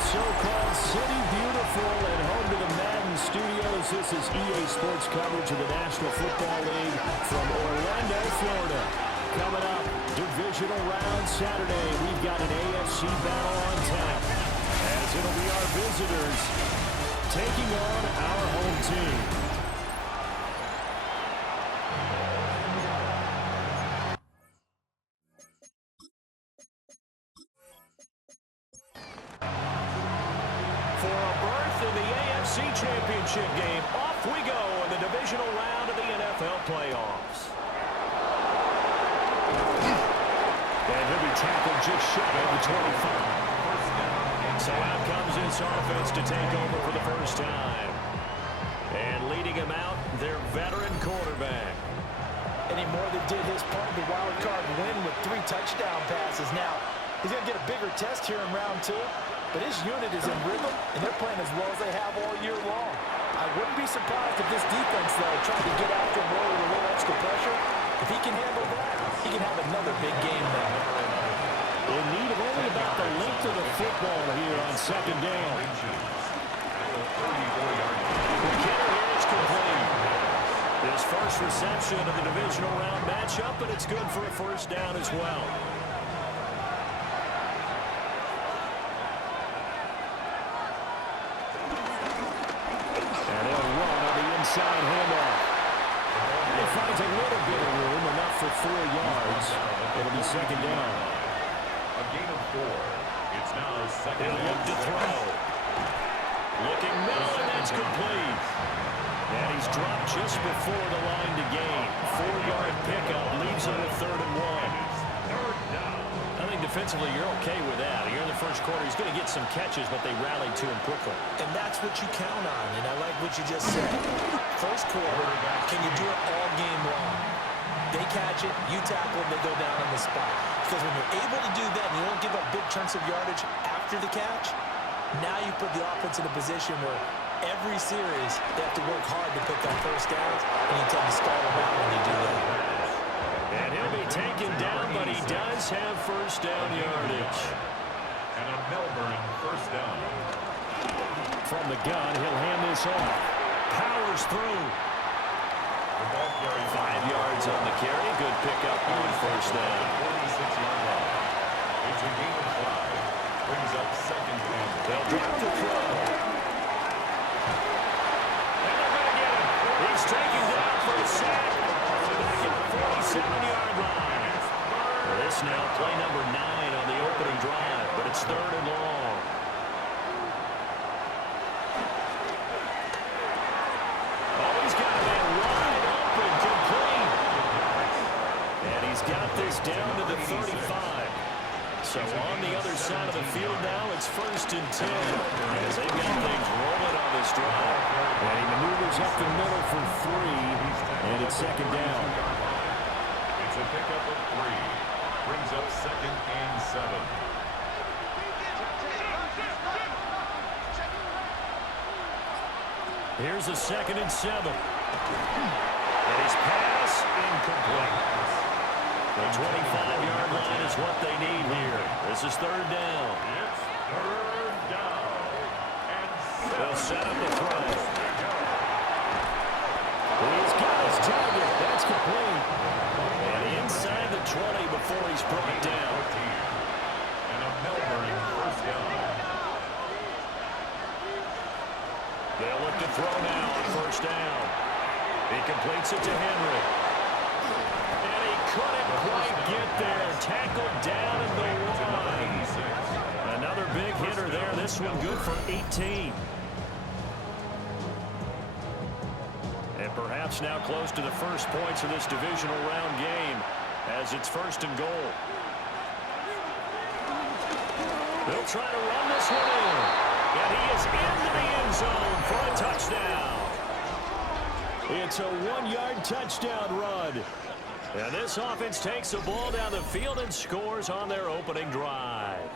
so-called City Beautiful and home to the Madden studios. This is EA Sports coverage of the National Football League from Orlando, Florida. Coming up, divisional round Saturday. We've got an AFC battle on tap, as it'll be our visitors taking on our home team. Championship game. Off we go in the divisional round of the NFL playoffs. And he'll be tackled just shy of the 25. So out comes this offense to take over for the first time. And leading him out, their veteran quarterback. And he more than did his part of the wild card win with 3 touchdown passes. Now, he's going to get a bigger test here in round 2. But his unit is in rhythm, and they're playing as well as they have all year long. I wouldn't be surprised if this defense, though, tried to get after him with a little extra pressure. If he can handle that, he can have another big game now. In need of only about the length of the football here on second down. McKinnon is complete. His first reception of the divisional round matchup, and it's good for a first down as well. Inside handoff. He finds a little bit of room, enough for 4 yards. It'll be second down. A gain of 4. It's now second He'll look to throw. Looking middle, and that's complete. And he's dropped just before the line to gain. 4-yard pickup leaves him with 3rd and 1. I think defensively you're okay with that. Here in the first quarter, he's going to get some catches, but they rallied to him quickly. And that's what you count on, and I like what you just said. First quarter, can you do it all game long? They catch it, you tackle them, they go down on the spot. Because when you're able to do that and you don't give up big chunks of yardage after the catch, now you put the offense in a position where every series they have to work hard to pick up first downs, and you tend to stall them out when they do that. And he'll be taken down, but he does have first down yardage. And a Melbourne first down. From the gun, he'll hand this off. Powers through. 5 yards on the carry. Good pickup on first down. 46-yard line. It's a gain of 5. Brings up second down. They'll drop the throw. And they're going to get him. He's taken down for a sack. Back at the 47-yard line. This now play number 9 on the opening drive, but it's 3rd and long. Oh, he's got a man wide open, complete. And he's got this down to the 35. So on the other side of the field now, it's 1st and 10. As they've got things rolling on this drive. And he maneuvers up the middle for 3, and it's second down. It's a pickup of 3. Brings up 2nd and 7. Here's a 2nd and 7. And his pass incomplete. The 25-yard line is what they need here. This is 3rd down. It's 3rd down. And they'll set up the throw. He's got his target. That's complete. And inside the 20 before he's brought down. And a Melbourne first down. They'll look to throw now on first down. He completes it to Henry. And he couldn't quite get there. Tackled down at the line. Another big hitter there. This one good for 18. And perhaps now close to the first points of this divisional round game as it's 1st and goal. They'll try to run this one in. And he is into the end zone for a touchdown. It's a 1-yard touchdown run. And this offense takes the ball down the field and scores on their opening drive.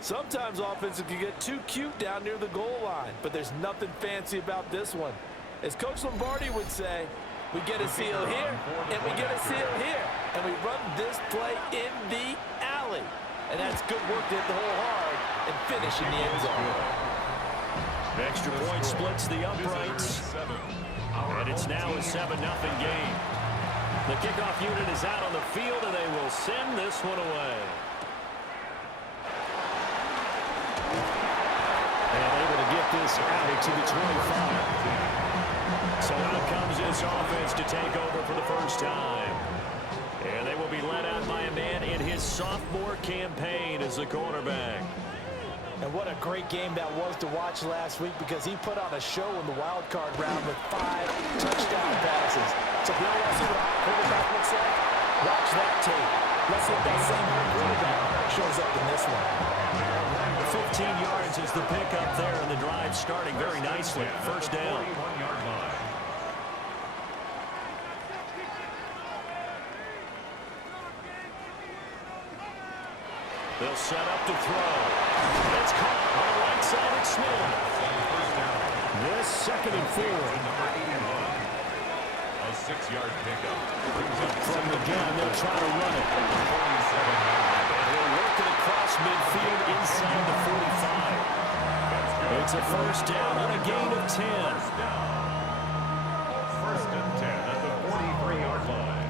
Sometimes offenses can get too cute down near the goal line, but there's nothing fancy about this one. As Coach Lombardi would say, we get a seal here, and we get a seal here. And we run this play in the alley. And that's good work to hit the hole hard and finish in the end zone. Extra point splits the uprights. And it's now a 7-0 game. The kickoff unit is out on the field, and they will send this one away. And able to get this out to the 25. So out comes this offense to take over for the first time. And they will be led out by a man in his sophomore campaign as the quarterback. And what a great game that was to watch last week, because he put on a show in the wild card round with 5 touchdown passes. So if you want to see what a quarterback looks like, watch that tape. Let's see if that same quarterback shows up in this one. 15 yards is the pickup there, and the drive starting very nicely. First down. They'll set up to throw. It's caught on the right side at Smith. This 2nd and 4. A 6-yard pickup. From the gun, they'll try to run it. And he'll work it across midfield inside the 45. It's a first down on a gain of 10. First and 10 at the 43-yard line.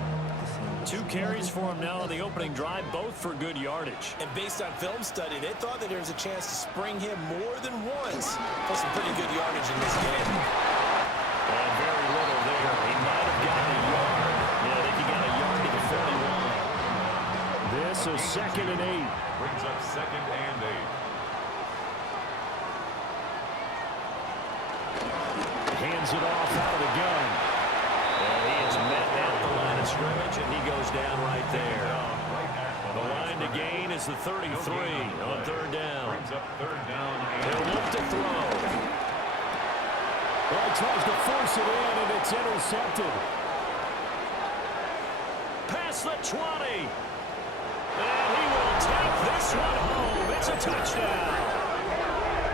2 carries for him now on the opening drive, both for good yardage. And based on film study, they thought that there was a chance to spring him more than once for some pretty good yardage in this game. And very little there. He might have gotten a yard. Yeah, I think he got a yard to the 41. This is 2nd and 8. Brings up 2nd and 8. Hands it off out of the gun. And he is met at the line of scrimmage, and he goes down right there. The line to gain is the 33 on 3rd down. Brings up 3rd down. He'll look to throw. Well, he tries to force it in, and it's intercepted. Past the 20. And he will take this one home. It's a touchdown.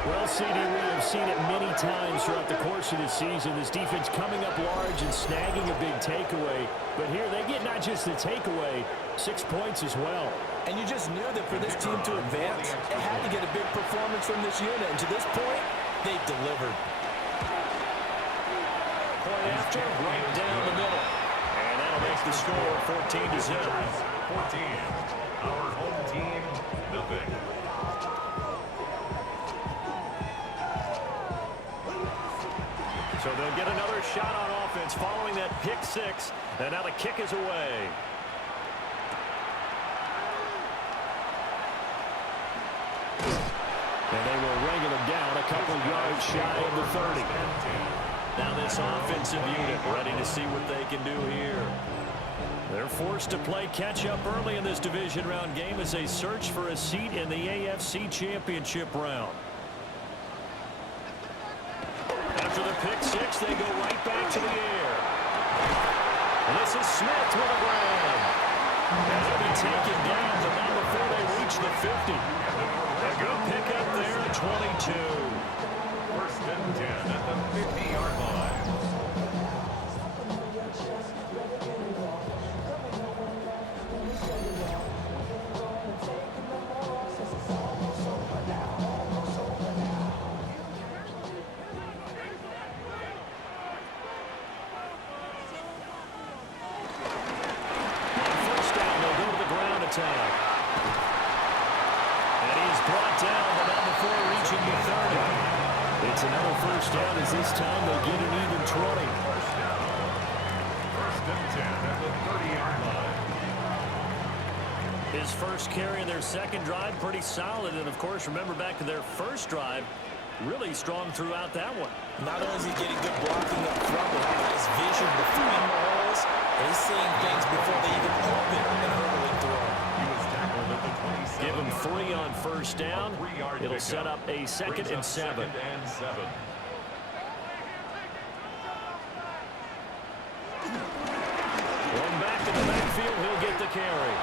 Well, CD, we have seen it many times throughout the course of the season. This defense coming up large and snagging a big takeaway. But here they get not just the takeaway, 6 points as well. And you just knew that for this team to advance, it had to get a big performance from this unit. And to this point, they've delivered. Point after, right down the middle. And that'll make the score 14-0. 14. Our home team, nothing. So they'll get another shot on offense following that pick 6. And now the kick is away. And they will wrangle him down a couple yards shy of the 30. Now this offensive unit ready to see what they can do here. They're forced to play catch-up early in this division round game as they search for a seat in the AFC Championship round. After the pick 6, they go right back to the air. And this is Smith with a grab. And they'll be taken down, but not before they reach the 50. A good pick up there at 22. First and 10 at the 50-yard line. It's another first down as this time they get an even 20. First down. First and 10 at the 30-yard line. His first carry in their second drive, pretty solid. And, of course, remember back to their first drive, really strong throughout that one. Not only is he getting good blocking up front, but he has vision between the holes. And he's seeing things before they even open and hurtling through. He was tackled at the 27. Give him 3 on first down. It'll set up a 2nd and 7. Second and 7. One back in the backfield, he'll get the carry.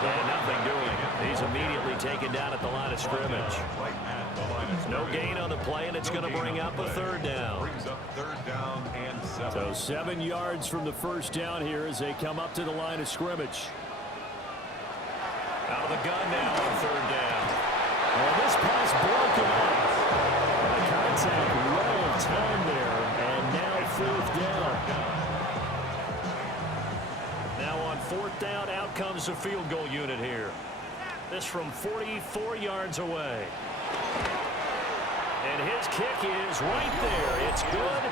And nothing doing. He's immediately taken down at the line of scrimmage. No gain on the play, and it's going to bring up a 3rd down. Brings up 3rd down and 7. So 7 yards from the first down here as they come up to the line of scrimmage. Out of the gun now on 3rd down. Well, this pass 4th down. Out comes the field goal unit here. This from 44 yards away. And his kick is right there. It's good.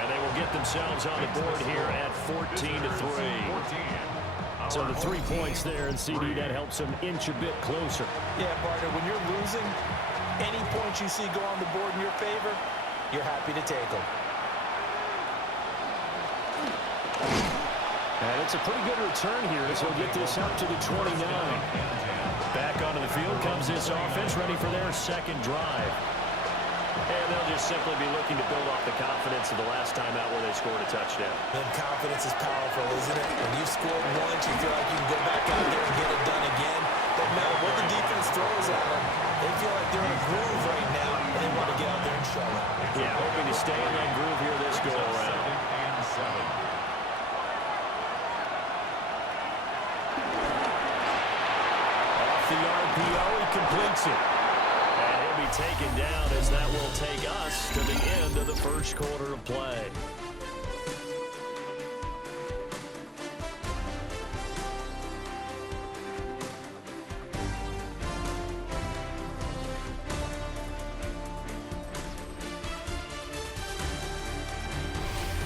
And they will get themselves on the board here at 14-3. So the 3 points there, and CD, that helps them inch a bit closer. Yeah, partner, when you're losing, any points you see go on the board in your favor, you're happy to take them. And it's a pretty good return here as he'll get this up to the 29. Back onto the field comes this offense, ready for their second drive. And they'll just simply be looking to build off the confidence of the last time out where they scored a touchdown. And confidence is powerful, isn't it? When you've scored once, you feel like you can go back out there and get it done again. Doesn't matter what the defense throws at them. They feel like they're in a groove right now, and they want to get out there and show it. Yeah, hoping to stay in that groove here this go-around. Off the RPO, he completes it. And he'll be taken down as that will take us to the end of the first quarter of play.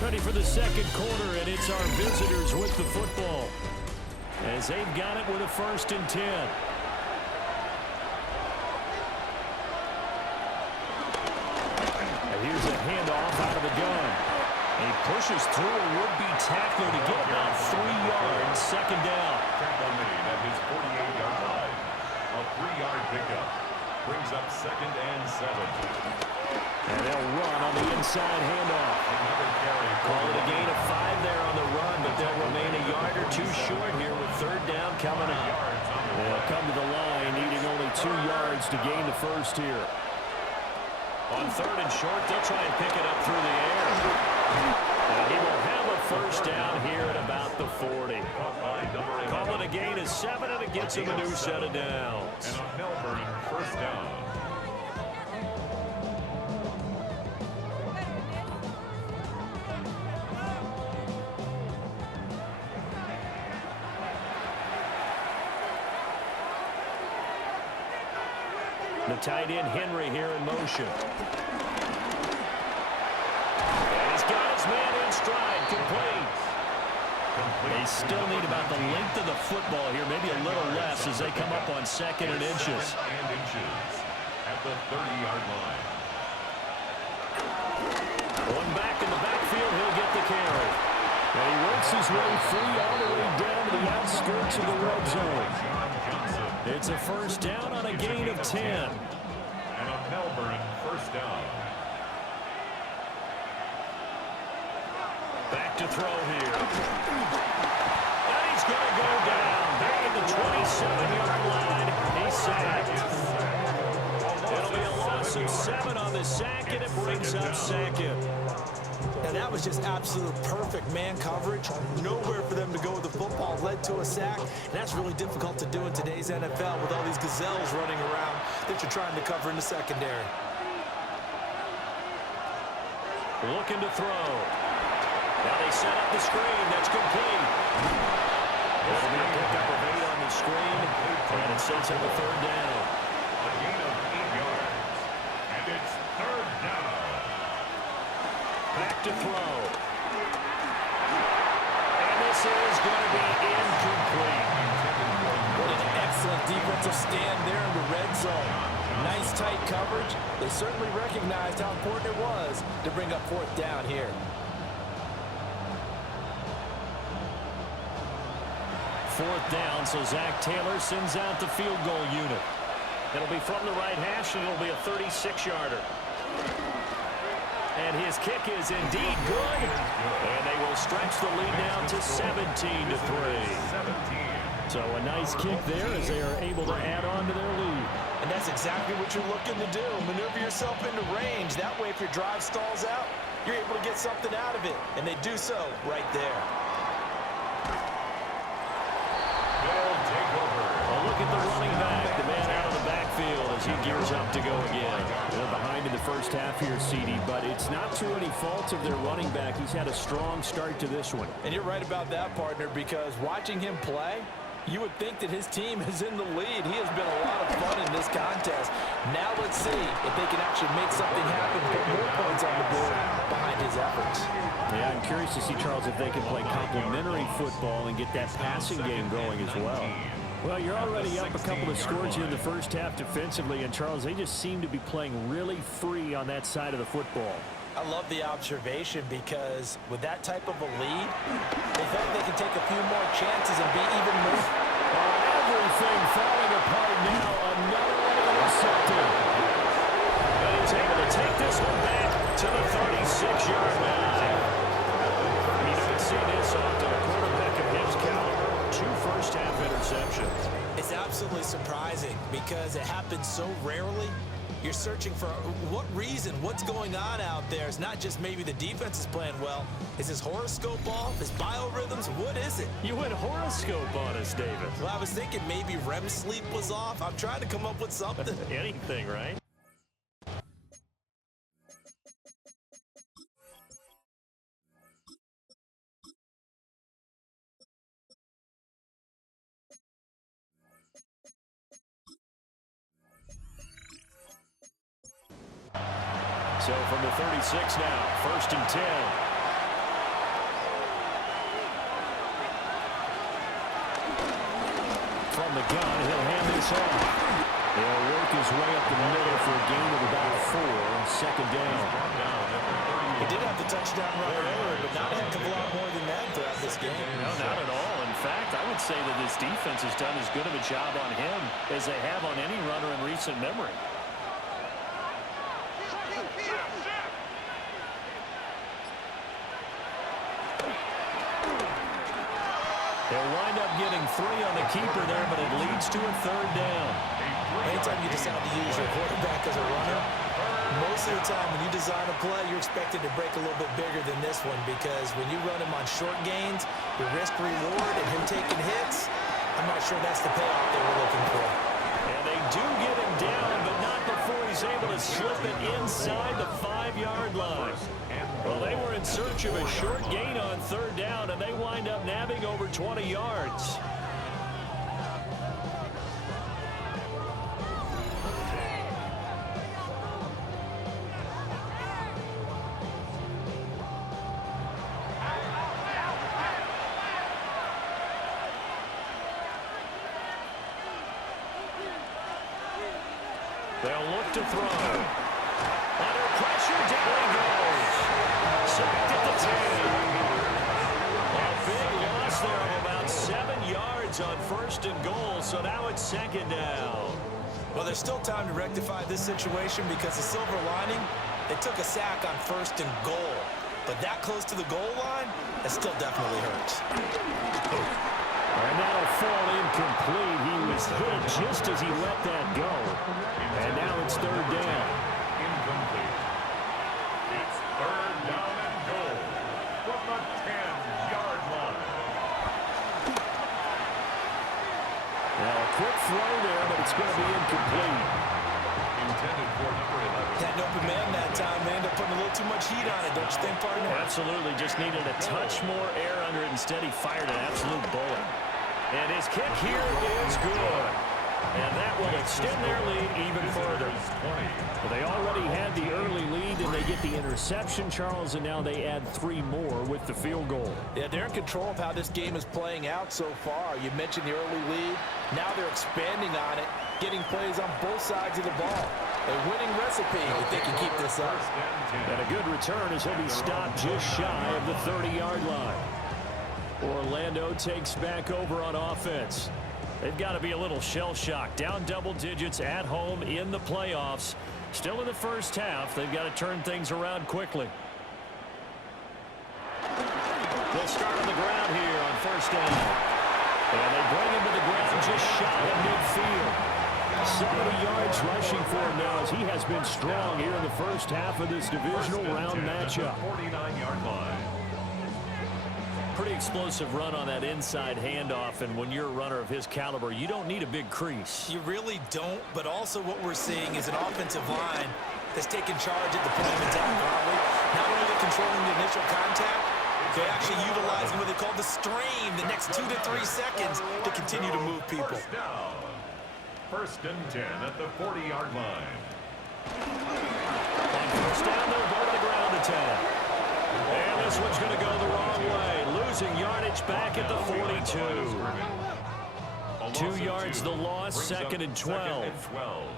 Ready for the second quarter, and it's our visitors with the football as they've got it with a 1st and 10. And here's a handoff out of the gun. And he pushes through a would-be tackler to get about 3 yards. Second down. Tackle made at his 48-yard line. A 3-yard pickup brings up 2nd and 7. And they'll run on the inside handoff. Call it a gain of 5 there on the run, but they'll remain a yard or 2 short here with 3rd down coming up. They'll come to the line, needing only 2 yards to gain the first here. On 3rd and short, they'll try and pick it up through the air. And he will have a 1st down here at about the 40. Call it a gain of 7, and it gets him a new set of downs. And a Melbourne 1st down. The tight end Henry here in motion. And he's got his man in stride, complete. They still need about the length of the football here, maybe a little less as they come up on 2nd and inches. At the 30-yard line. One back in the backfield, he'll get the carry. And he works his way free all the way down to the outskirts of the red zone. It's a 1st down on a gain of 10. And a Melbourne 1st down. Back to throw here. And he's going to go down. Back at the 27-yard line. He's sacked. It'll be a loss of 7 on the sack, and it brings up 2nd. And that was just absolute perfect man coverage. Nowhere for them to go with the football. Led to a sack. And that's really difficult to do in today's NFL with all these gazelles running around that you're trying to cover in the secondary. Looking to throw. Now they set up the screen. That's complete. That'll be a pickup of 8 on the screen. And it sets up a 3rd down. A gain of 8 yards. And it's 3rd down. Back to throw. And this is going to be incomplete. What an excellent defensive stand there in the red zone. Nice tight coverage. They certainly recognized how important it was to bring up 4th down here. 4th down, so Zach Taylor sends out the field goal unit. It'll be from the right hash, and it'll be a 36-yarder. And his kick is indeed good. And they will stretch the lead down to 17-3. So a nice kick there as they are able to add on to their lead. And that's exactly what you're looking to do. Maneuver yourself into range. That way, if your drive stalls out, you're able to get something out of it. And they do so right there. Well, look at the running back, the man out of the backfield as he gears up to go again. They're behind in the first half here, CD, but it's not through any fault of their running back. He's had a strong start to this one. And you're right about that, partner, because watching him play, you would think that his team is in the lead. He has been a lot of fun in this contest. Now let's see if they can actually make something happen, put more points on the board behind his efforts. Yeah, I'm curious to see, Charles, if they can play complementary football and get that passing game going as well. Well, you're already up a couple of scores here in the first half defensively, and, Charles, they just seem to be playing really free on that side of the football. I love the observation because with that type of a lead, they felt they could take a few more chances and be even more. Everything falling apart now. Another one intercepted. But he's able to take this one back to the 36-yard line. You don't see this often. A quarterback of his caliber, 2 first-half interceptions. It's absolutely surprising because it happens so rarely. You're searching for what reason, what's going on out there. It's not just maybe the defense is playing well. Is his horoscope off? His biorhythms? What is it? You went horoscope on us, David. Well, I was thinking maybe REM sleep was off. I'm trying to come up with something. Anything, right? So from the 36 now, 1st and 10. From the gun, he'll hand this off. He'll work his way up the middle for a gain of about 4. 2nd down. He did have the touchdown run earlier, but not a heck of a lot more than that throughout this game. No, not at all. In fact, I would say that this defense has done as good of a job on him as they have on any runner in recent memory. They'll wind up getting 3 on the keeper there, but it leads to a 3rd down. Anytime you decide to use your quarterback as a runner, most of the time when you design a play, you're expected to break a little bit bigger than this one because when you run him on short gains, your risk-reward and him taking hits, I'm not sure that's the payoff they were looking for. And they do get him down, but not before he's able to slip it inside the 5-yard line. Well, they were in search of a short gain on 3rd down, and they wind up nabbing over 20 yards. They'll look to throw. Under pressure, down he goes. Sacked at the 10. A big loss there of about 7 yards on 1st and goal, so now it's 2nd down. Well, there's still time to rectify this situation because the silver lining, they took a sack on 1st and goal. But that close to the goal line, that still definitely hurts. And that'll fall incomplete. He was hit just as he let that go. And now it's 3rd down. Incomplete. It's 3rd down and goal from the 10-yard line. Now a quick throw there, but it's going to be incomplete. Intended for number 11. Had an open man that time. They ended up putting a little too much heat on it, don't you think, partner? Absolutely. Just needed a touch more air under it. Instead, he fired an absolute bullet. And his kick here is good. And that will extend their lead even further. Well, they already had the early lead, and they get the interception, Charles, and now they add 3 more with the field goal. Yeah, they're in control of how this game is playing out so far. You mentioned the early lead. Now they're expanding on it, getting plays on both sides of the ball. A winning recipe if they can keep this up. And a good return as he'll be stopped just shy of the 30-yard line. Orlando takes back over on offense. They've got to be a little shell-shocked. Down double digits at home in the playoffs. Still in the first half. They've got to turn things around quickly. They'll start on the ground here on 1st down. And they bring him to the ground just shy of midfield. 70 yards rushing for him now as he has been strong here in the first half of this divisional round matchup. 49-yard line. Pretty explosive run on that inside handoff, and when you're a runner of his caliber, you don't need a big crease. You really don't, but also what we're seeing is an offensive line that's taking charge at the point of attack, aren't we? Not only controlling the initial contact, they're actually utilizing what they call the stream, the next 2 to 3 seconds, to continue to move people. First down. First and 10 at the 40-yard line. On first down, they'll go to the ground attack. And this one's going to go the wrong way. Losing yardage back at the 42. 2 yards the loss, second and 12. Second and 12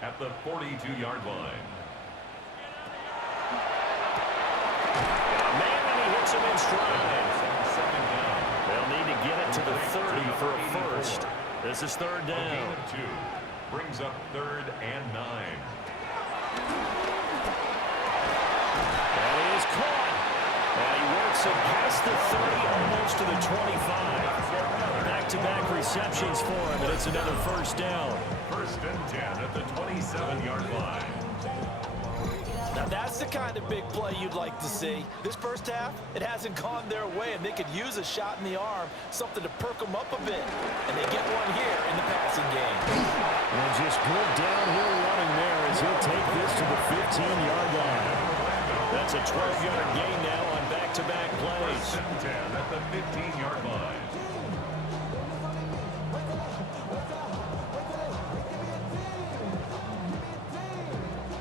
at the 42-yard line. Man, and he hits him in stride. Second down. They'll need to get it to the 30 for a first. This is third A gain down. of 2 brings up third and 9. And he is caught. And he works it past the 30, almost to the 25. Back-to-back receptions for him, and it's another first down. First and 10 at the 27-yard line. Now that's the kind of big play you'd like to see. This first half, it hasn't gone their way, and they could use a shot in the arm, something to perk them up a bit. And they get one here in the passing game. And just good downhill running there as he'll take this to the 15-yard line. That's a 12-yard gain now on back-to-back plays. First and 10 at the 15-yard line.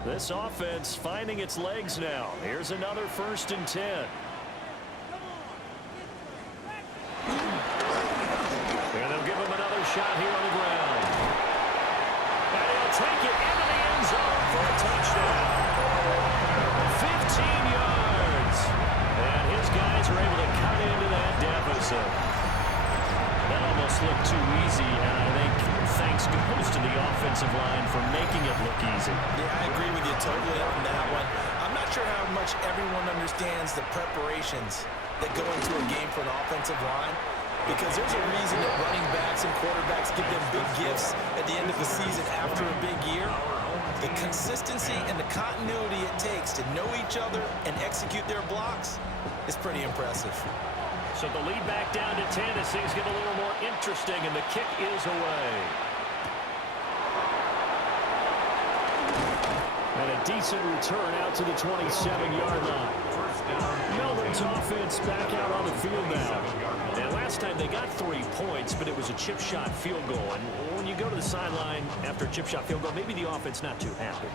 This offense finding its legs now. Here's another first and 10. And they'll give him another shot here on the ground. And he'll take it into the end zone for a touchdown. 15 yards. And his guys are able to cut into that deficit. That almost looked too easy, and I think thanks goes to the offensive line for making it look easy. Yeah, I agree with you totally on that one. I'm not sure how much everyone understands the preparations that go into a game for an offensive line, because there's a reason that running backs and quarterbacks give them big gifts at the end of the season after a big year. The consistency and the continuity it takes to know each other and execute their blocks is pretty impressive. So the lead back down to 10 as things get a little more interesting, and the kick is away. And a decent return out to the 27-yard line. Melbourne's offense back out on the field now. And last time they got 3 points, but it was a chip shot field goal. And when you go to the sideline after a chip shot field goal, maybe the offense not too happy.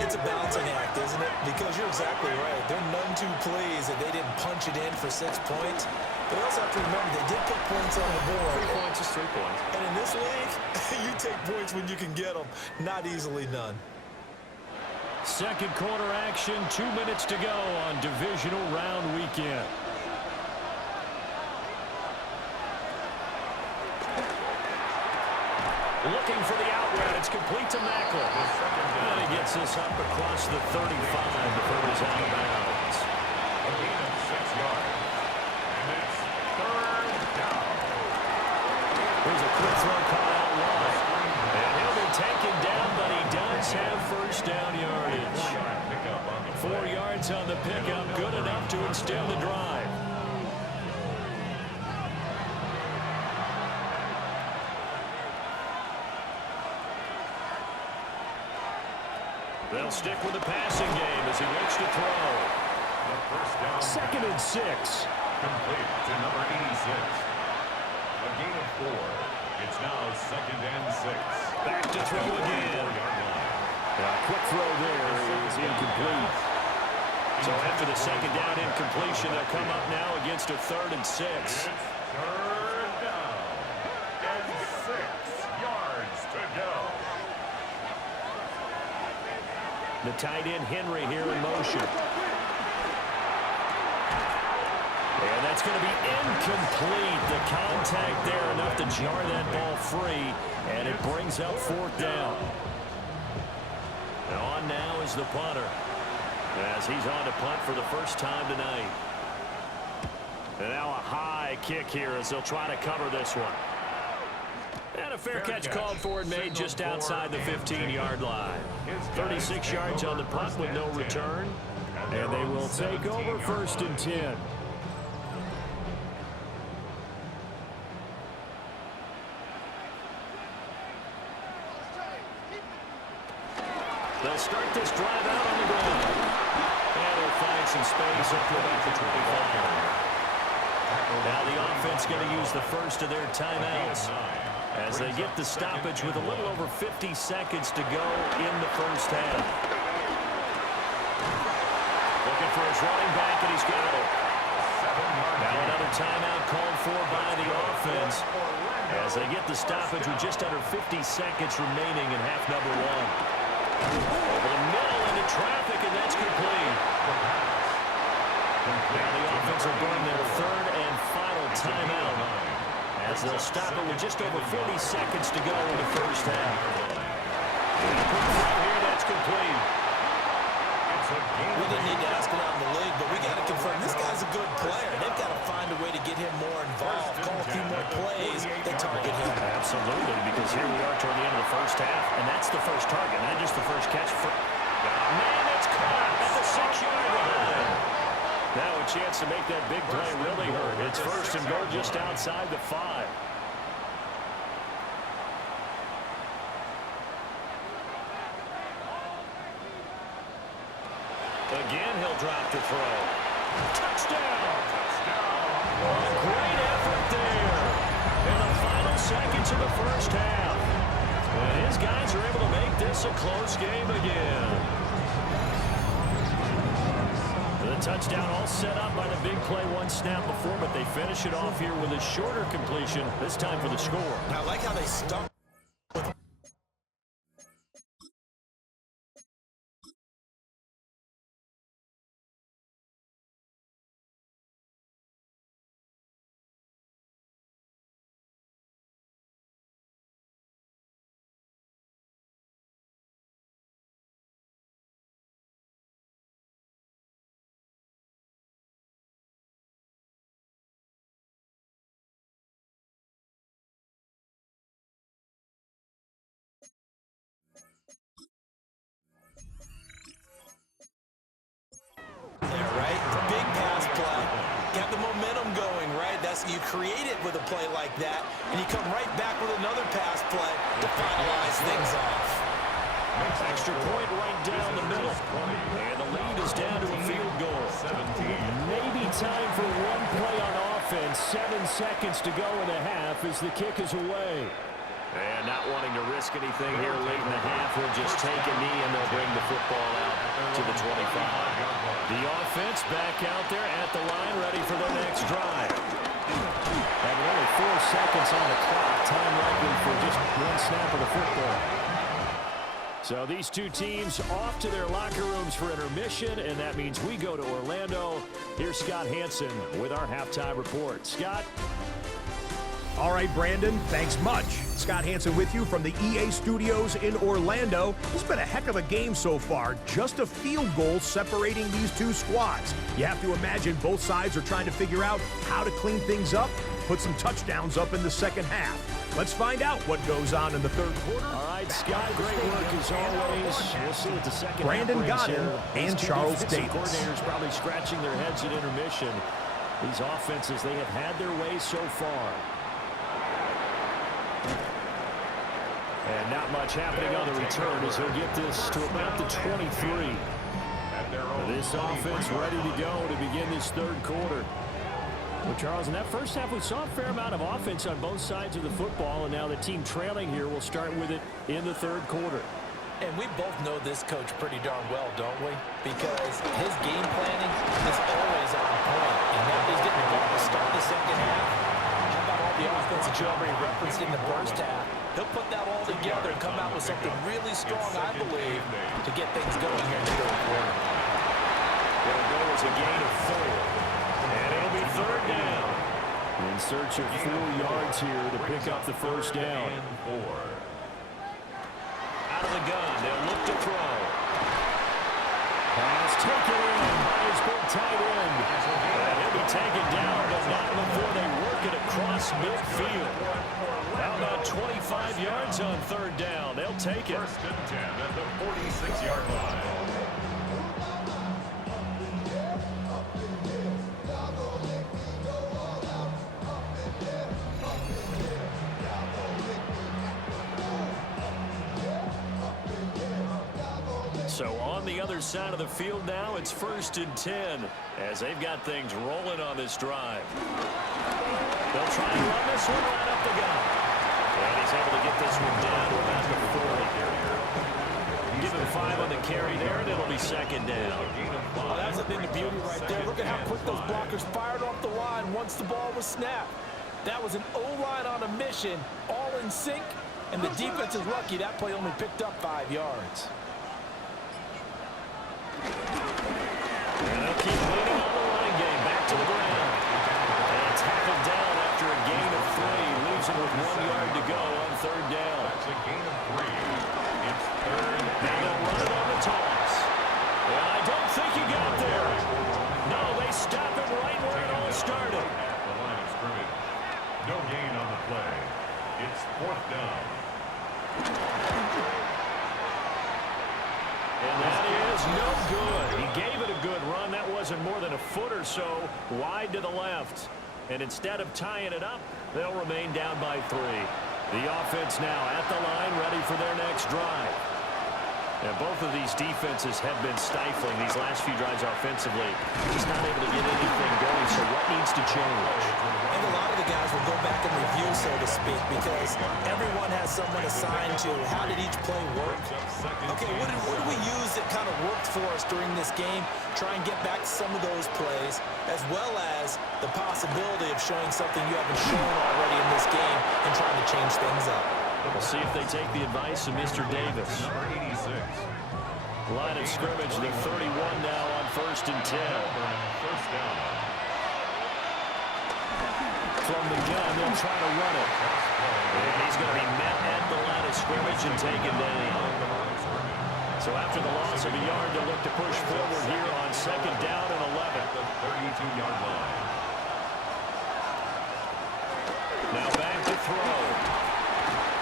It's a balancing act, isn't it? Because you're exactly right. They're none too pleased that they didn't punch it in for 6 points. But you also have to remember they did put points on the board. 3 points is 3 points. And in this league, you take points when you can get them. Not easily done. Second quarter action, 2 minutes to go on divisional round weekend. Looking for the out route. It's complete to Macklin. And he gets this up across the 35 before it is out of bounds. A gain of 6 yards. And it's third down. Here's a quick throw caught out wide. And he'll be taken down, but he does have first down yardage. 4 yards on the pickup, good enough to extend the drive. They'll stick with the passing game as he looks to throw. Second and 6. Complete to number 86. A gain of 4. It's now second and 6. Back to throw again. Quick throw there is incomplete. So after the second down incompletion, they'll come up now against a third and 6. It's third down. And 6 yards to go. The tight end Henry here in motion. And that's going to be incomplete. The contact there enough to jar that ball free, and it brings up fourth down. And on now is the punter, as he's on to punt for the first time tonight. And now a high kick here as they'll try to cover this one. And a fair catch called for and made just outside the 15-yard line. 36 yards on the punt with no return. And they will take over first and 10. start this drive out on the ground. And they'll find some space up to about the 25. Now the offense going to use the first of their timeouts as they get the stoppage with a little over 50 seconds to go in the first half. Looking for his running back, and he's got it. Now another timeout called for by the offense as they get the stoppage with just under 50 seconds remaining in half number one. Over the middle into traffic, and that's complete. Now the offense will burn their third and final timeout as they'll stop it with just over 40 seconds to go in the first half. Here, that's complete. We didn't need to ask around the league, but we got to confirm this guy's a good player. They've got to find a way to get him more involved, call a few more plays, and target him. Absolutely, because here we are toward the end of the first half, and that's the first target, not just the first catch. Man, it's caught at the 6-yard line. Now a chance to make that big play really hurt. It's first and goal just outside the 5. Again, he'll drop to throw. Touchdown! A great effort there. In the final seconds of the first half. And his guys are able to make this a close game again. The touchdown all set up by the big play one snap before, but they finish it off here with a shorter completion, this time for the score. I like how they stuck. You create it with a play like that, and you come right back with another pass play to finalize things off. Extra point right down the middle. And the lead is down to a field goal. Maybe time for one play on offense. 7 seconds to go in the half as the kick is away. And not wanting to risk anything here late in the half, he'll just take a knee and they'll bring the football out to the 25. The offense back out there at the line, ready for their next drive. Having only 4 seconds on the clock, time likely for just one snap of the football. So these two teams off to their locker rooms for intermission, and that means we go to Orlando. Here's Scott Hansen with our halftime report. Scott? All right, Brandon, thanks much. Scott Hansen with you from the EA Studios in Orlando. It's been a heck of a game so far. Just a field goal separating these two squads. You have to imagine both sides are trying to figure out how to clean things up, put some touchdowns up in the second half. Let's find out what goes on in the third quarter. All right, Scott, great work as always. We'll see what the second Brandon half brings Godden here. and Charles Davis. Coordinators probably scratching their heads at intermission. These offenses, they have had their way so far. And not much happening on the return as he'll get this to about the 23. This offense ready to go to begin this third quarter. Well, Charles, in that first half, we saw a fair amount of offense on both sides of the football, and now the team trailing here will start with it in the third quarter. And we both know this coach pretty darn well, don't we? Because his game planning is always on point. And now he's getting the ball to start the second half. How about all the offense that you already referenced in the first half? He'll put that all together and come out with something really strong, I believe, to get things going here in the third quarter. It'll go as a gain of 4. And it'll be third down. In search of 4 yards here to pick up the first down. Out of the gun, they'll look to throw. Pass taken in by his big tight end. And he'll be taken down, but not before they work it across midfield. How about 25 yards on third down? They'll take it. First and 10 at the 46-yard line. So on the other side of the field now, it's 1st and 10 as they've got things rolling on this drive. They'll try and run this one right up the gut. And he's able to get this one down to about the 40. Give him 5 on the carry there, and it'll be 2nd down. Oh, that's a thing of beauty right there. Look at how quick those blockers fired off the line once the ball was snapped. That was an O-line on a mission, all in sync, and the defense is lucky that play only picked up 5 yards. And they'll keep leaning on the running game. Back to the ground. And tackled down after a gain of 3. Leaves him with 1 yard to go on 3rd down. That's a gain of 3. It's 3rd And down. they'll run it on the toss. Well, I don't think he got there. No, they stop him right where it all started. At the line of scrimmage. No gain on the play. It's 4th down. And that is no good. He gave it a good run. That wasn't more than a foot or so wide to the left. And instead of tying it up, they'll remain down by 3. The offense now at the line, ready for their next drive. And both of these defenses have been stifling these last few drives offensively. Just not able to get anything going, so what needs to change? And a lot of the guys will go back and review, so to speak, because everyone has someone assigned to how did each play work. Okay, what did we use that kind of worked for us during this game? Try and get back to some of those plays, as well as the possibility of showing something you haven't shown already in this game and trying to change things up. We'll see if they take the advice of Mr. Davis. Number 86. Line of scrimmage, the 31 now on 1st and 10. First down. From the gun, they'll try to run it. And he's going to be met at the line of scrimmage and taken down. So after the loss of a yard, they'll look to push forward here on 2nd down and 11. The 32-yard line. Now back to throw.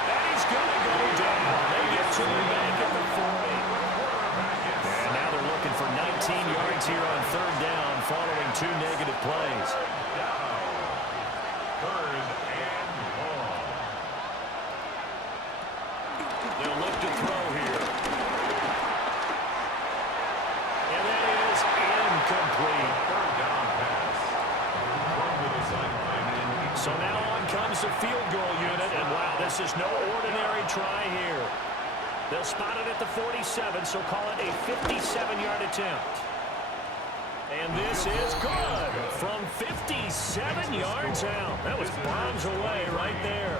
And he's going to go down. They get to him back at the 40. And now they're looking for 19 yards here on 3rd down following 2 negative plays. They'll look to throw here. And that is incomplete. Third down pass. Run to the sideline. So now on comes the field goal unit. And wow, this is no ordinary try here. They'll spot it at the 47, so call it a 57-yard attempt. And this is good from 57 yards out. That was bombs away right there.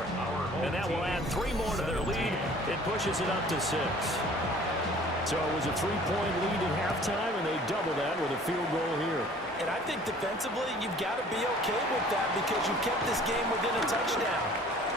And that will add 3 more to their lead. It pushes it up to 6. So it was a 3-point lead at halftime, and they double that with a field goal here. And I think defensively, you've got to be okay with that because you kept this game within a touchdown.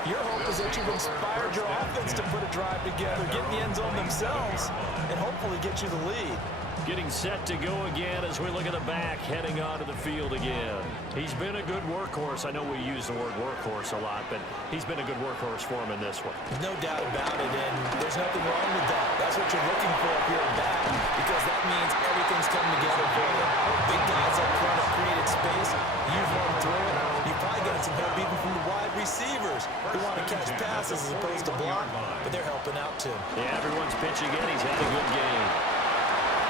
Your hope is that you've inspired your offense to put a drive together, get in the end zone themselves, and hopefully get you the lead. Getting set to go again as we look at the back, heading onto the field again. He's been a good workhorse. I know we use the word workhorse a lot, but he's been a good workhorse for him in this one. No doubt about it, and there's nothing wrong with that. That's what you're looking for if you're back, because that means everything's coming together for you. Big guys up front have created space. You've run through it. You've probably got some help even from the wide receivers who want to catch passes as opposed to block, but they're helping out too. Yeah, everyone's pitching in. He's had a good game.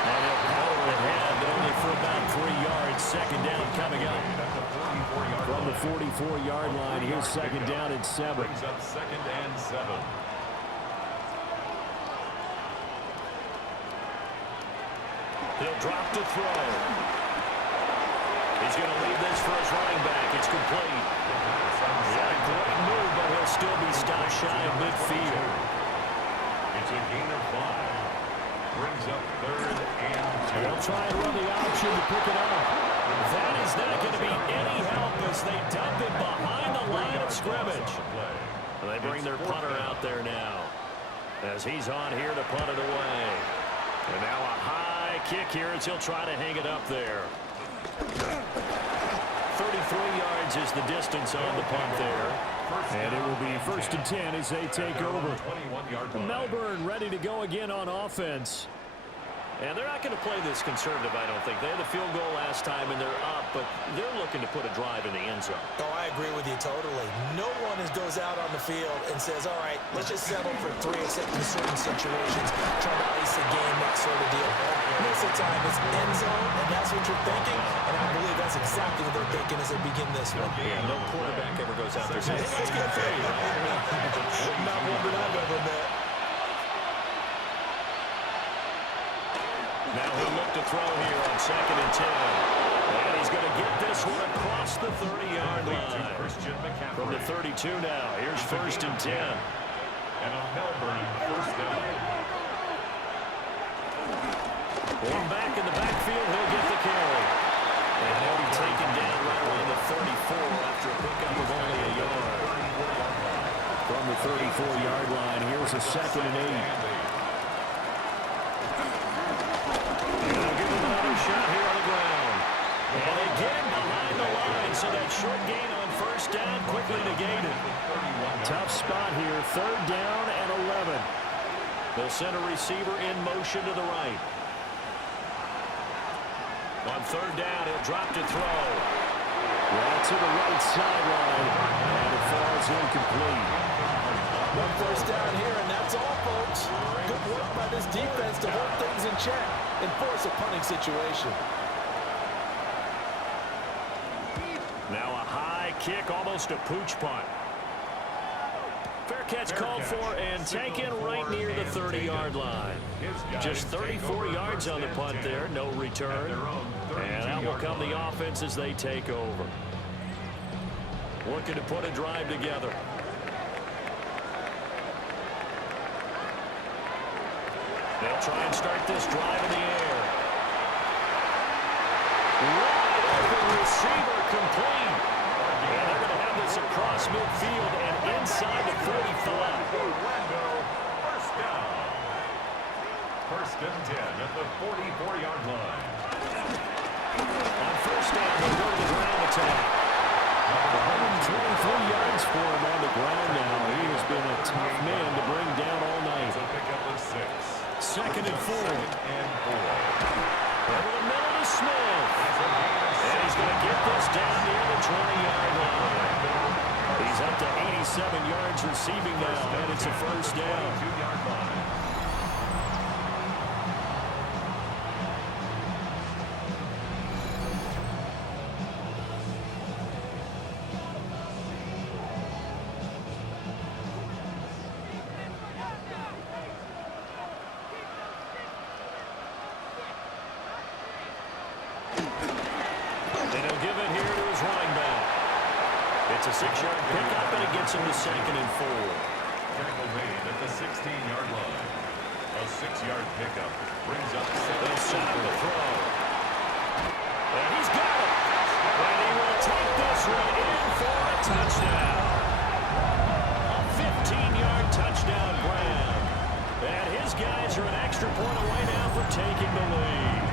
And he'll power ahead, but only for about 3 yards. 2nd down coming up. From the 44-yard line, here's 2nd down and 7. Brings up 2nd and 7. He'll drop to throw. He's going to leave this for his running back. It's complete. Yeah, great move, but he'll still be stopped shy of midfield. It's a gain of 5. Brings up 3rd and 2. They'll try and run the option to pick it up. That is not going to be any help as they dump it behind the line of scrimmage. And they bring their punter out there now as he's on here to punt it away. And now a high kick here as he'll try to hang it up there. 33 yards is the distance on the punt there. And it will be 1st and 10 as they take over. Melbourne ready to go again on offense. And they're not going to play this conservative, I don't think. They had a field goal last time, and they're up, but they're looking to put a drive in the end zone. Oh, I agree with you totally. No one goes out on the field and says, all right, let's just settle for 3 except in certain situations, trying to ice the game, that sort of deal. Most of the time, it's end zone, and that's what you're thinking, and I believe that's exactly what they're thinking as they begin this one. Yeah, no quarterback ever goes out there saying, hey, let's get 3. Not one that I've ever met. Now he'll look to throw here on 2nd and 10. And he's going to get this one across the 30-yard line. From the 32 now. Here's 1st and 10. And a Melbourne first down. One back in the backfield, he'll get the carry. And he'll be taken down right around the 34 after a pickup of only a yard. From the 34-yard line, here's a 2nd and 8. Shot here on the ground. And they get him behind the line, so that short gain on 1st down quickly negated. Tough spot here, 3rd down and 11. They'll send a receiver in motion to the right. On 3rd down, he'll drop to throw. Right to the right sideline, and it falls incomplete. 1 first down here, and that's all, folks. Good work by this defense to hold things in check and force a punting situation. Now a high kick, almost a pooch punt. Fair catch called for and taken right near the 30-yard line. Just 34 yards on the punt there, no return. And out will come the offense as they take over. Looking to put a drive together. They'll try and start this drive in the air. Wide open receiver complete. And they're going to have this across midfield and inside the 45. Orlando, first down. 1st and 10 at the 44-yard line. On 1st down, they'll go to the ground attack. 123 yards for him on the ground now. He has been a tough man to bring down all night. A pickup of 6. 2nd and 4. Second and 4. Over the middle to Smith. And he's going to get this down near the 20-yard line. He's up to 87 yards receiving now, and it's a 1st down. 2-yard line. It's a 6-yard pickup, and it gets him to 2nd and 4. Tackle made at the 16-yard line. A 6-yard pickup brings up 7. They'll set up the throw. And he's got it. And he will take this one in for a touchdown. A 15-yard touchdown grab. And his guys are an extra point away now from taking the lead.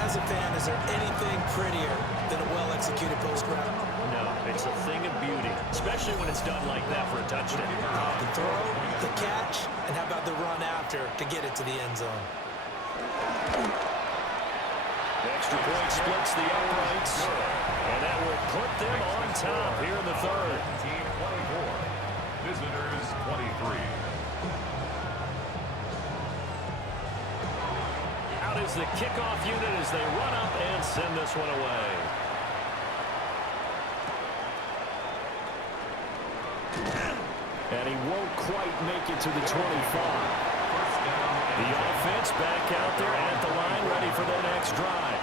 As a fan, is there anything prettier than a well-executed post route? No, it's a thing of beauty, especially when it's done like that for a touchdown. The throw, the catch, and how about the run after to get it to the end zone? The extra point splits the uprights, and that will put them on top here in the 3rd. Team 24, visitors 23. Out is the kickoff unit as they run up and send this one away. And he won't quite make it to the 25. The offense back out there at the line, ready for their next drive.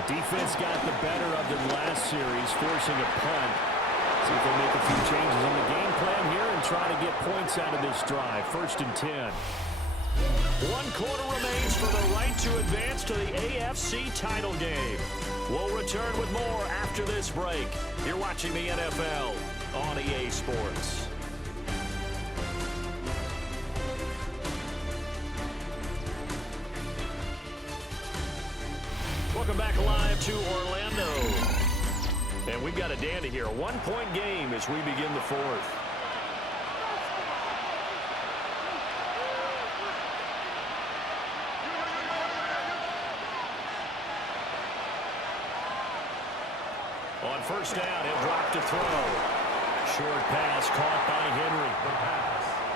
The defense got the better of them last series, forcing a punt. See if they make a few changes in the game plan here and try to get points out of this drive. 1st and 10. 1 quarter remains for the right to advance to the AFC title game. We'll return with more after this break. You're watching the NFL on EA Sports. Welcome back live to Orlando. And we've got a dandy here. A 1-point game as we begin the 4th. On first down, he'll drop to throw. Short pass caught by Henry.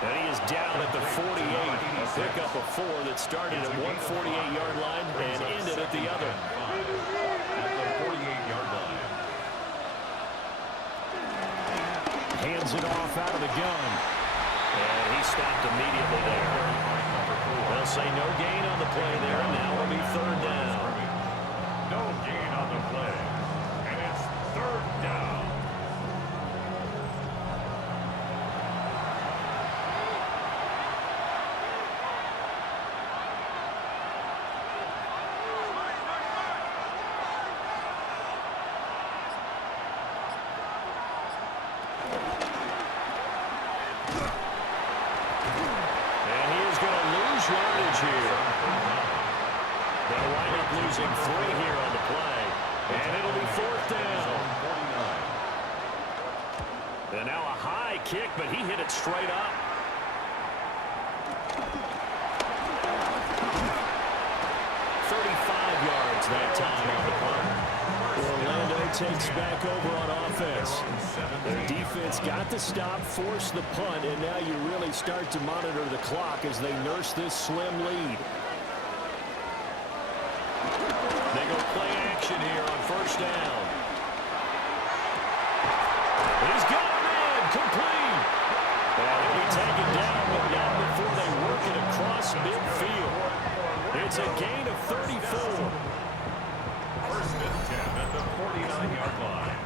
And he is down at the 48. A pickup of 4 that started at one 48-yard line and ended at the other. At the 48-yard line. Hands it off out of the gun. And he stopped immediately there. They'll say no gain on the play there, and now will be third down. No gain on the play. And it's third down. Yardage here. They'll wind up losing 3 here on the play. And it'll be fourth down. And now a high kick, but he hit it straight up. Yards that time on the punt. Orlando takes back over on offense. Their defense got the stop, forced the punt, and now you really start to monitor the clock as they nurse this slim lead. They go play action here on first down. He's got a man, complete. And he'll be taken down, but not before they work it across midfield. It's a gain of 34. First and 10 at the 49-yard line.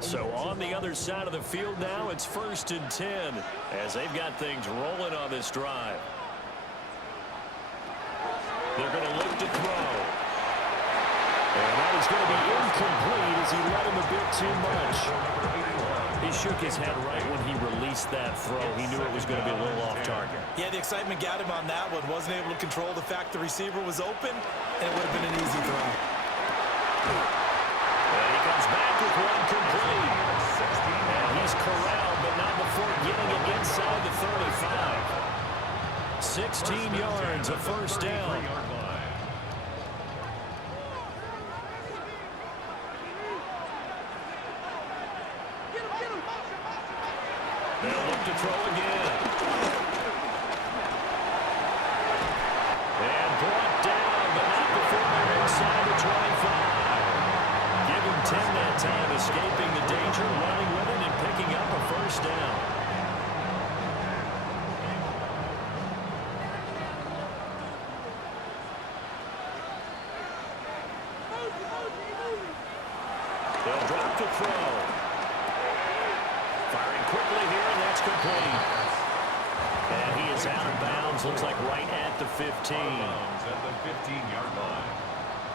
So on the other side of the field now, it's first and 10 as they've got things rolling on this drive. They're going to look to throw. And that is going to be incomplete as he let him a bit too much. He shook his head right when he released that throw. He knew it was going to be a little off target. Yeah, the excitement got him on that one. Wasn't able to control the fact the receiver was open, and it would have been an easy throw. And he comes back with one complete. And he's corralled, but not before getting it inside the 35. 16 yards, a first down. They'll look to throw again. And brought down, but not before they're inside the 25. Give him 10 that time, escaping the danger, running with it, and picking up a first down. They'll drop to throw. Firing quickly here, and that's complete. And he is out of bounds, looks like right at the 15. At the 15-yard line.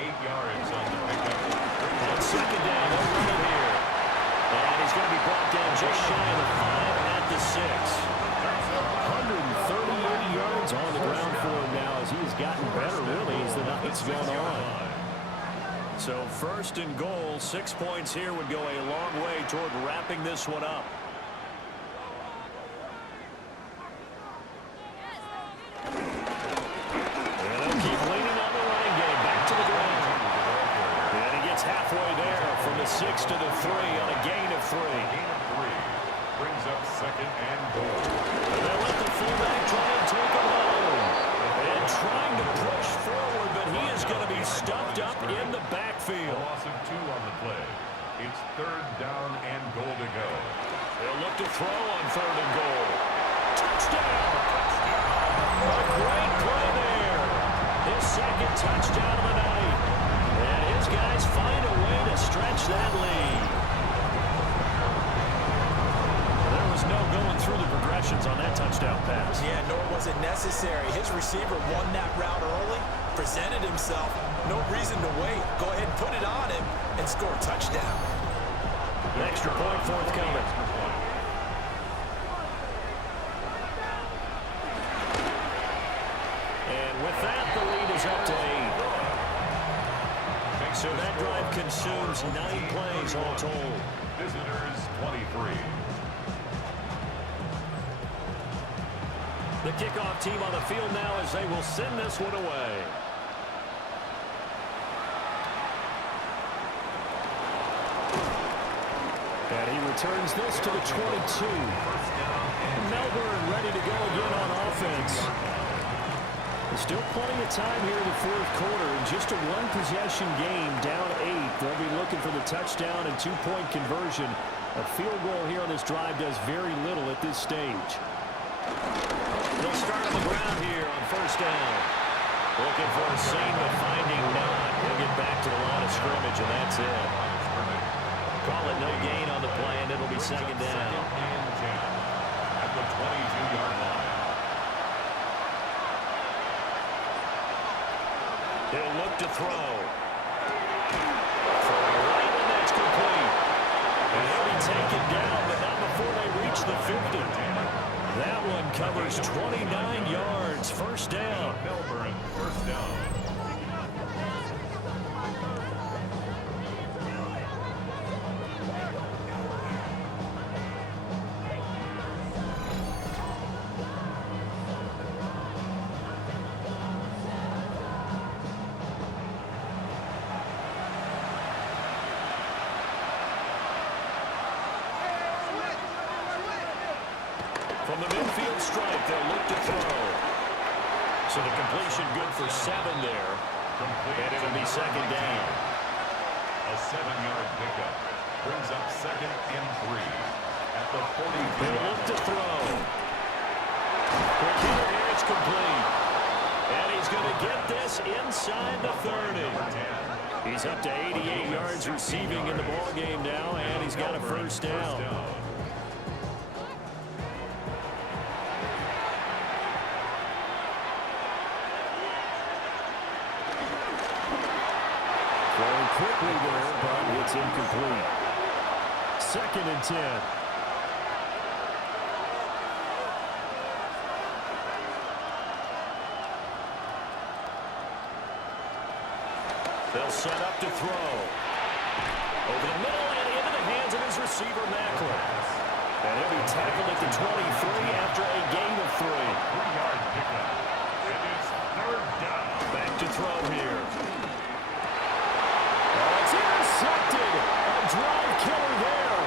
8 yards on the pickup. On second down, they'll run it here. And he's going to be brought down just shy of the 5 at the 6. 138 yards on the ground for him now as he has gotten better, really, as the night's gone on. So first and goal, 6 points here would go a long way toward wrapping this one up. And they'll keep leaning on the running game. Back to the ground. And he gets halfway there from the 6 to the 3 on a gain of 3. Gain of 3. Brings up second and goal. And they'll let the fullback try and take him home. And trying to push forward, but he is going to be stuffed up in the backfield. A loss of 2 on the play. It's third down and goal to go. They'll look to throw on third and goal. Touchdown! A great play there. His second touchdown of the night. And his guys find a way to stretch that lead. There was no going through the progressions on that touchdown pass. Yeah, nor was it necessary. His receiver won that route early, presented himself. No reason to wait. Go ahead and put it on him and score a touchdown. An extra point forthcoming. And with that, the lead is up to 8. So that drive consumes 9 plays all told. Visitors 23. The kickoff team on the field now as they will send this one away. And he returns this to the 22. Melbourne ready to go again on offense. There's still plenty of time here in the fourth quarter. In just a one-possession game, down 8. They'll be looking for the touchdown and two-point conversion. A field goal here on this drive does very little at this stage. They'll start on the ground here on first down. Looking for a seam, but finding none. He'll get back to the line of scrimmage, and that's it. Call it no gain on the play, and it'll be second down. Second and 10 at the 22-yard line. He'll look to throw. Throwing right, and that's complete. And he'll be taken down, but not before they reach the 50. That one covers 29 yards. First down. Melbourne, first down. From the midfield stripe, they'll look to throw. So the completion good for 7 there. And it'll be second down. A 7-yard pickup brings up second and 3 at the 40. They'll look to throw. Quick hitter here, it's complete. And he's going to get this inside the 30. He's up to 88 yards receiving in the ballgame now, and he's got a first down. Quickly there, but it's incomplete. Second and 10. They'll set up to throw. Over the middle and into the hands of his receiver, Macklin. And he'll be tackled at the 23 after a gain of 3. 3-yard pickup. It is third down. Back to throw here. It's intercepted. A drive killer there.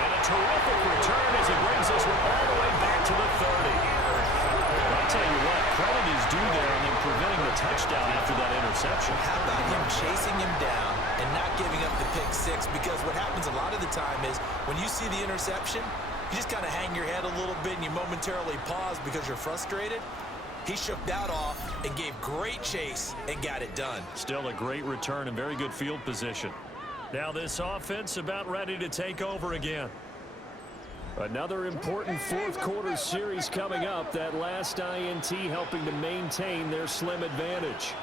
And a terrific return as he brings this one all the way back to the 30. I'll tell you what, credit is due there on him preventing the touchdown after that interception. How about him chasing him down and not giving up the pick six? Because what happens a lot of the time is when you see the interception, you just kind of hang your head a little bit and you momentarily pause because you're frustrated. He shook that off and gave great chase and got it done. Still a great return and very good field position. Now this offense about ready to take over again. Another important fourth quarter series coming up. That last INT helping to maintain their slim advantage.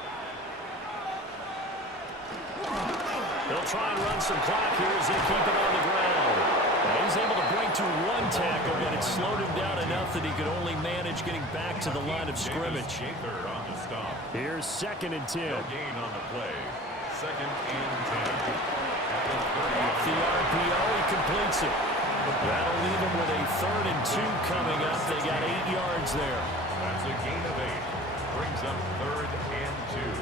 They'll try and run some clock here as they keep it on the ground. And he's able to break to one tackle, but it slowed him down enough that he could only manage getting back to the line of scrimmage. On the stop. Here's second and 10. No gain on the play. Second and 10. At the 30. Off the RPO, he completes it. That'll leave him with a 3rd and 2 coming up. They got 8 yards there. That's a gain of 8. Brings up 3rd and 2.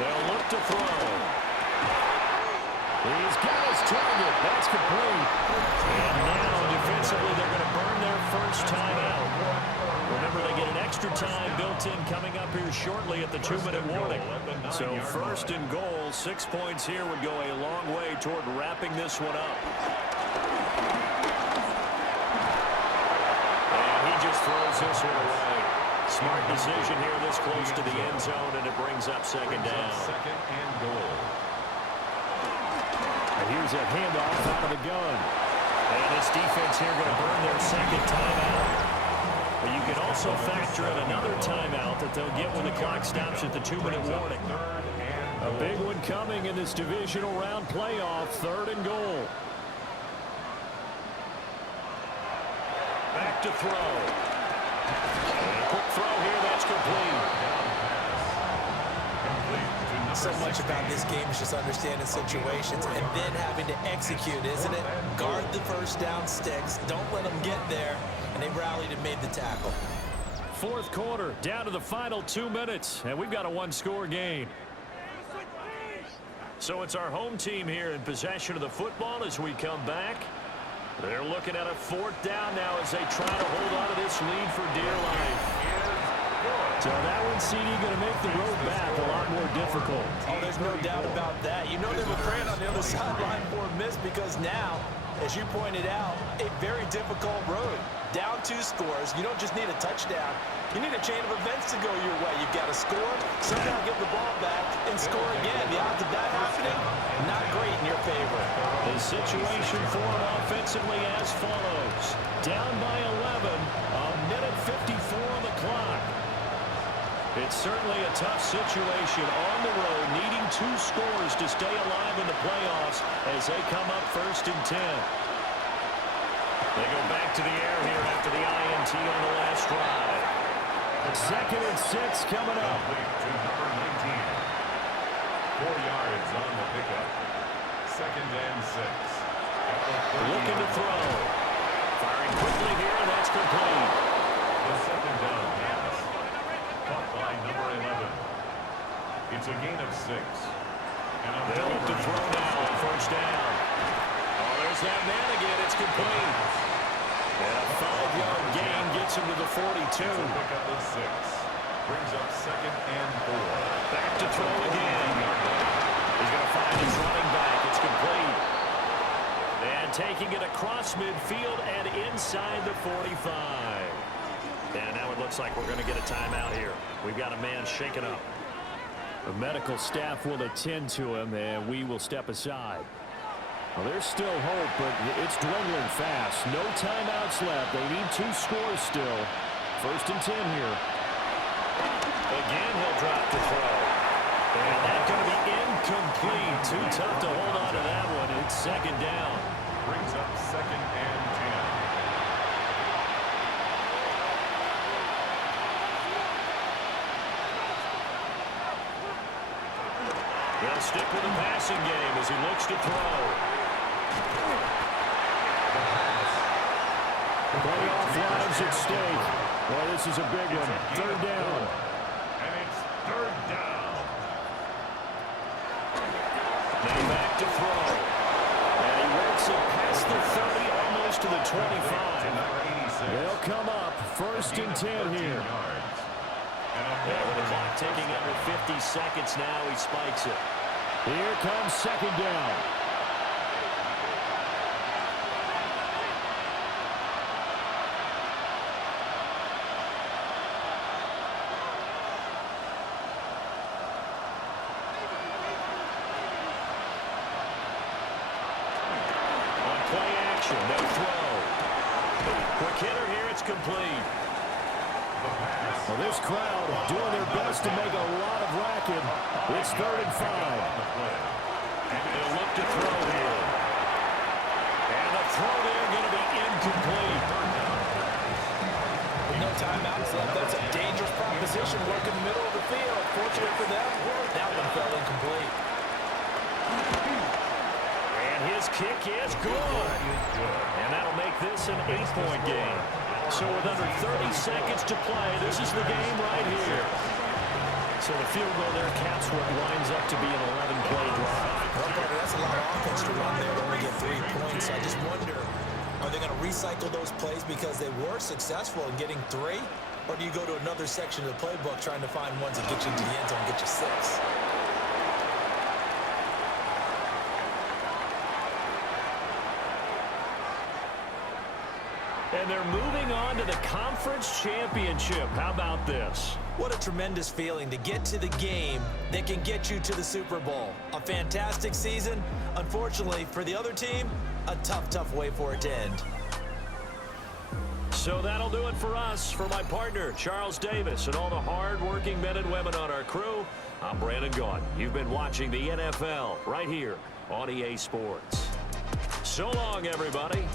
They'll look to throw. He's got his target. That's complete. And now defensively they're going to burn their first timeout. Remember, they get an extra time built in coming up here shortly at the 2-minute warning. So 1st and goal, 6 points here would go a long way toward wrapping this one up. And he just throws this one away. Smart decision here this close to the end zone, and it brings up second down. Second and goal. And here's a handoff out of the gun. And this defense here going to burn their second timeout. But you can also factor in another timeout that they'll get when the clock stops at the 2-minute warning. A big one coming in this divisional round playoff, 3rd and goal. Back to throw. And a quick throw here. That's complete. So much about this game is just understanding situations and then having to execute, isn't it? Guard the first down sticks. Don't let them get there. And they rallied and made the tackle. Fourth quarter, down to the final 2 minutes, and we've got a one-score game. So it's our home team here in possession of the football as we come back. They're looking at a fourth down now as they try to hold on to this lead for dear life. So that one, CD, going to make the road back a lot more difficult. Oh, there's no doubt about that. You know they were praying on the other sideline for a miss because now, as you pointed out, a very difficult road. Down 2 scores. You don't just need a touchdown. You need a chain of events to go your way. You've got to score, somehow get the ball back, and score again. The odds of that happening, not great in your favor. The situation for them offensively as follows. Down by 11, a minute 54 on the clock. It's certainly a tough situation on the road, needing 2 scores to stay alive in the playoffs as they come up first and 10. They go back to the air here after the INT on the last drive. Second and 6 coming up. To number 19. 4 yards on the pickup. Second and 6. Looking to throw. Firing quickly here, and that's complete. The second down pass. Caught by number 11. It's a gain of 6. And They'll look to throw now on first down. Oh, there's that man again. It's complete. And a 5-yard gain gets him to the 42. Pick up of 6. Brings up second and 4. Back to throw again. He's going to find his running back. It's complete. And taking it across midfield and inside the 45. And now it looks like we're going to get a timeout here. We've got a man shaken up. The medical staff will attend to him, and we will step aside. Well, there's still hope, but it's dwindling fast. No timeouts left. They need 2 scores still. First and 10 here. Again, he'll drop the throw. And that's going to be incomplete. Too tough to hold on to that one. It's second down. Brings up second and 10. They'll stick with the passing game as he looks to throw. Playoff lives at stake. Well, this is a big one. Third down. And it's third down. Now back to throw. And he works it past the 30, almost to the 25. They'll come up first and 10 here. Yeah, with the clock ticking under 50 seconds now, he spikes it. Here comes second down. On play action, no throw. Quick hitter here, it's complete. Well, this crowd doing their best to make a lot of racket. It's third and 5. And they'll look to throw here. And the throw there going to be incomplete. With no timeouts left, that's a dangerous proposition. Work in the middle of the field. Fortunate for them, that one fell incomplete. And his kick is good. And that'll make this an 8-point game. So with under 30 seconds to play, this is the game right here. So the field goal there counts what winds up to be an 11-play drive. Well, Carter, that's a lot of offense to run there to only get 3 points. I just wonder, are they going to recycle those plays because they were successful in getting 3? Or do you go to another section of the playbook trying to find ones that get you into the end zone and get you 6? And they're moving on to the conference championship. How about this? What a tremendous feeling to get to the game that can get you to the Super Bowl. A fantastic season. Unfortunately, for the other team, a tough way for it to end. So that'll do it for us. For my partner, Charles Davis, and all the hard-working men and women on our crew, I'm Brandon Gaudin. You've been watching the NFL right here on EA Sports. So long, everybody.